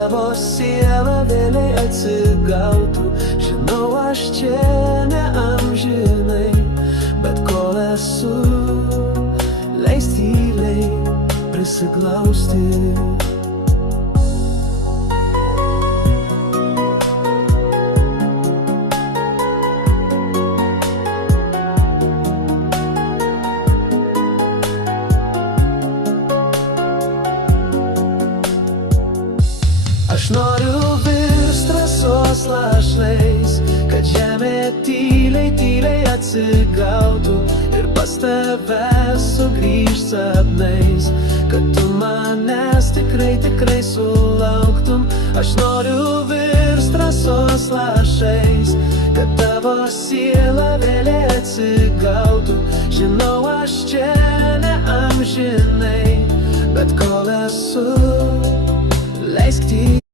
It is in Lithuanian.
Tavo siela vėliai atsigautų, žinau, aš čia ne amžinai, bet kol esu, leis tyliai prisiglausti. Aš noriu virst rasos lašais, kad žemė tyliai, tyliai atsigautų ir pas tave sugrįžt sapnais, kad tu manęs tikrai, tikrai sulauktum. Aš noriu virst rasos lašais, kad tavo siela vėliai atsigautų. Žinau, aš čia ne amžinai, bet kol esu,